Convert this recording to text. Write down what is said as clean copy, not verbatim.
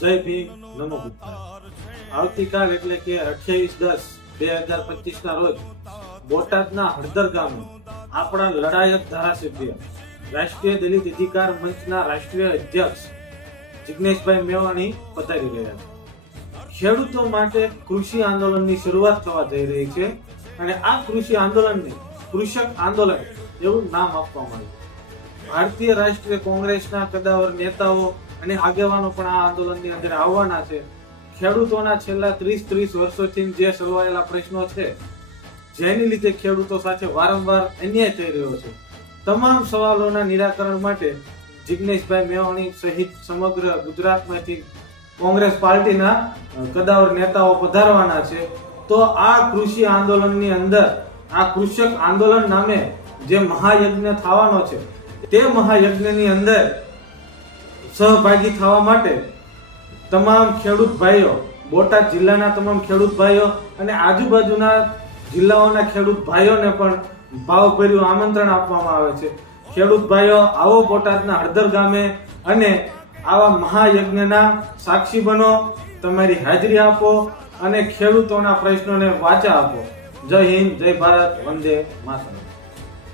જય ભીમ, નમો બુદ્ધાય। આવતીકાલ એટલે કે 28/10/2025 ના રોજ બોટાદના હળદર ગામે આપણા લડાયક ધારાસભ્ય રાષ્ટ્રીય દલિત અધિકાર મંચના રાષ્ટ્રીય અધ્યક્ષ જિગ્નેશભાઈ મેવાણી પધારી રહ્યા છે। ખેડૂતો માટે કૃષિ આંદોલનની શરૂઆત થવા જઈ રહી છે અને આ કૃષિ આંદોલનને કૃષક આંદોલન એવું નામ આપવામાં આવ્યું। ભારતીય રાષ્ટ્રીય કોંગ્રેસના કદાવર નેતાઓ અને આગેવાનો પણ આ આંદોલનની અંદર આવવાના છે। ખેડૂતોના છેલ્લા 30 વર્ષોથી જે સલવાયેલા પ્રશ્નો છે, જેની લીધે ખેડૂતો સાથે વારંવાર અન્યાય થઈ રહ્યો છે, તમામ સવાલોના નિરાકરણ માટે જિગ્નેશભાઈ મેવાણી સહિત સમગ્ર ગુજરાતમાંથી કોંગ્રેસ પાર્ટીના કદાવર નેતાઓ પધારવાના છે। તો આ કૃષિ આંદોલનની અંદર આ કૃષક આંદોલન નામે જે મહાયજ્ઞ થવાનો છે, તે મહાયજ્ઞની અંદર સહભાગી થવા માટે તમામ ખેડૂત ભાઈઓ, બોટાદ જિલ્લાના તમામ ખેડૂત ભાઈઓ અને આજુબાજુના જિલ્લાઓના ખેડૂત ભાઈઓને પણ ભાવભર્યું આમંત્રણ આપવામાં આવે છે। ખેડૂત ભાઈઓ, આવો બોટાદના હળદર ગામે અને આવા મહાયજ્ઞના સાક્ષી બનો, તમારી હાજરી આપો અને ખેડૂતોના પ્રશ્નોને વાચા આપો। જય હિન્દ, જય ભારત, વંદે માતરમ।